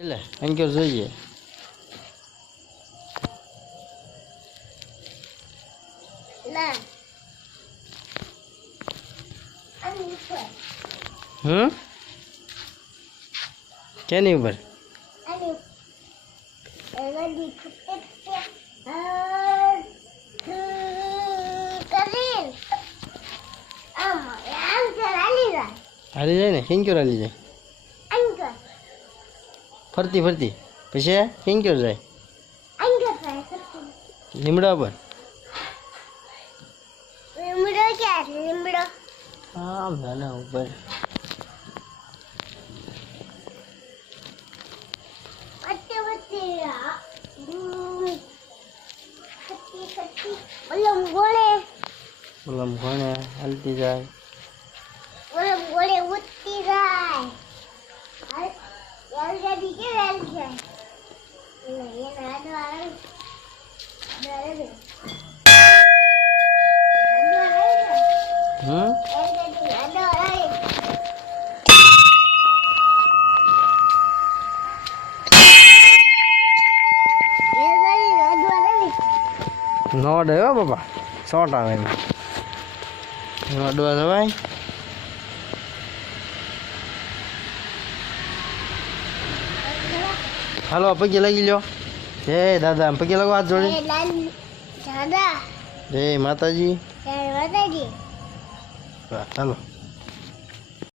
એટલે અંકર જોઈએ કેની ઉપર હાલી જાય ને હિંક્યોર હાલી જાય ફરતી ફરતી પછી હિંક્યોર જાય લીમડા પર આમ નાના ઉપર ઓલમ ઘોડે હાલતી જાય નો ડે હો બાપા શોર્ટ આવે એમાં અડવા જવાય હાલો પગે લાગી લ્યો જય દાદા પગે લાગો હાથ જોડે જય માતાજી હાલો